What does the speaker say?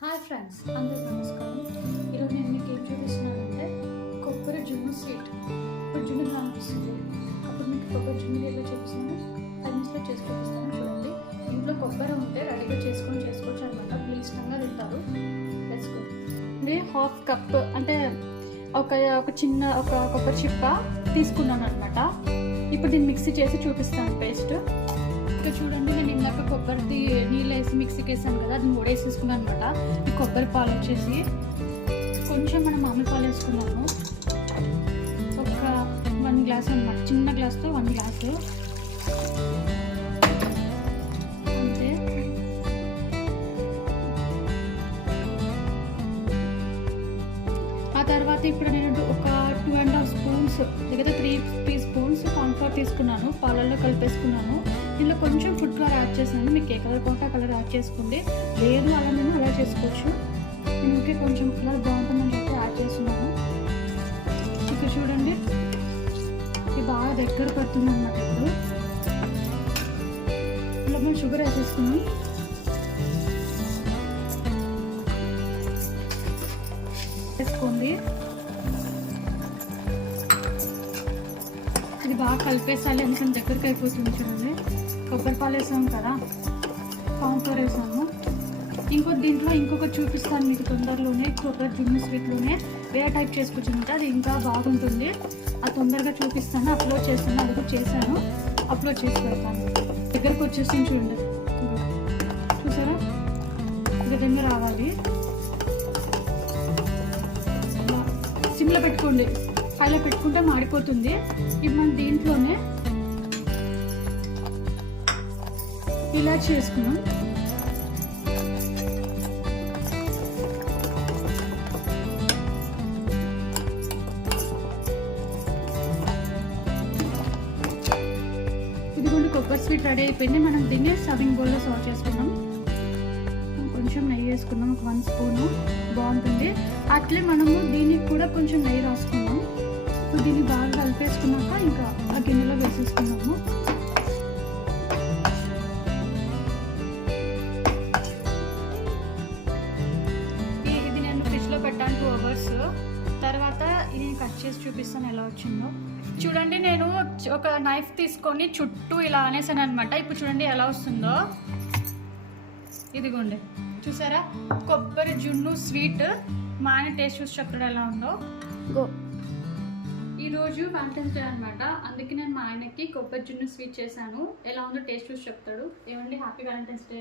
Hi friends, అందరికీ నమస్కారం. ఈరోజు నేను మీకు ఏం చూపిస్తున్నానంటే కొబ్బరి జున్ను స్వీట్. ఇప్పుడు జున్ను అనిపిస్తుంది, అప్పుడు మీకు కొబ్బరి జున్ను ఎలా చూపిస్తాను 10 మినిట్స్లో చేసి చూపిస్తాను. చూడండి, ఇంట్లో కొబ్బరి ఉంటే రెడీగా చేసుకోవచ్చు అనమాట. పిల్లలు ఇష్టంగా తింటారు. వేసుకోండి. హాఫ్ కప్ అంటే ఒక చిన్న కొబ్బరి చిప్ప తీసుకున్నాను అనమాట. ఇప్పుడు దీన్ని మిక్సీ చేసి చూపిస్తాను పేస్ట్. ఇక్కడ చూడండి, నేను ఇందాక కొబ్బరిది నీళ్ళు వేసి మిక్సీకి వేసాను కదా, అది మూడేసేసుకున్నాను అనమాట. ఈ కొబ్బరి పాలు వచ్చేసి కొంచెం మనం మామూలు పాలు వేసుకున్నాము, ఒక 1 గ్లాస్ అనమాట. చిన్న గ్లాస్తో 1 గ్లాసు అంతే. ఆ తర్వాత ఇప్పుడు నేను ఒక 2.5 స్పూన్స్ లేదా 3 స్పూన్స్ కార్న్ఫ్లోర్ తీసుకున్నాను, పాలల్లో కలిపేసుకున్నాను. దీనిలో కొంచెం ఫుడ్ కలర్ యాడ్ చేశాను. మీకు ఏ కలర్ కొంటే కలర్ యాడ్ చేసుకోండి, లేదు అలా నేను అలా చేసుకోవచ్చు. నేను ఇంకే కొంచెం కలర్ బాగుంటుందని చెప్పి యాడ్ చేస్తున్నాను. ఇక్కడ చూడండి, ఇది బాగా దగ్గర పడుతుంది అన్నమాట. ఇప్పుడు ఇలా మనం షుగర్ వేసేసుకున్నాం. వేసుకోండి, ఇది బాగా కలిపేసాలి, ఎందుకంటే దగ్గరికి అయిపోతుంది. చూడండి, కొబ్బరి పాలు వేసాము కదా, కార్న్ఫ్లోర్ వేసాము. దీంట్లో ఇంకొకటి చూపిస్తాను మీకు తొందరలోనే. కొబ్బరి జున్ను స్వీట్లోనే వేరే టైప్ చేసుకొచ్చిందంటే అది ఇంకా బాగుంటుంది. అది తొందరగా చూపిస్తాను, అప్లోడ్ చేస్తాను. అది కూడా చేశాను, అప్లోడ్ చేసి పెడతాను. దగ్గరకు వచ్చేసి చూడండి, చూసారా, ఈ విధంగా రావాలి. సిమ్లో పెట్టుకోండి, హైలో పెట్టుకుంటే మాడిపోతుంది. ఇప్పుడు మనం దీంట్లోనే ఇలా చేసుకున్నాం. ఇదిగోండి, కొబ్బరి స్వీట్ రెడీ అయిపోయింది. మనం దీన్ని సర్వింగ్ బౌల్లో సర్వ్ చేసుకున్నాం. కొంచెం నెయ్యి వేసుకున్నాం, ఒక 1 స్పూను, బాగుంటుంది. అట్లే మనము దీనికి కూడా కొంచెం నెయ్యి రాసుకున్నాం. ఇప్పుడు దీన్ని బాగా కలిపేసుకున్నాక ఇంకా ఆ గిన్నెలో వేసేసుకున్నాము. ఇది నేను ఫ్రిడ్జ్లో పెట్టాను 2 అవర్స్. తర్వాత ఇది కట్ చేసి చూపిస్తాను ఎలా వచ్చిందో. చూడండి, నేను ఒక నైఫ్ తీసుకొని చుట్టూ ఇలా అనేసాను అనమాట. ఇప్పుడు చూడండి ఎలా వస్తుందో. ఇదిగోండి, చూసారా, కొబ్బరి జున్ను స్వీట్. మా ఆయన టేస్ట్ చూసి చెప్తాడు ఎలా ఉందో. ఈరోజు వ్యాలంటైన్స్ డే అనమాట, అందుకే నేను మా ఆయనకి కొబ్బరి జున్ను స్వీట్ చేశాను. ఎలా ఉందో టేస్ట్ చూసి చెప్తాడు. ఏమండి, హ్యాపీ వ్యాలంటైన్స్ డే.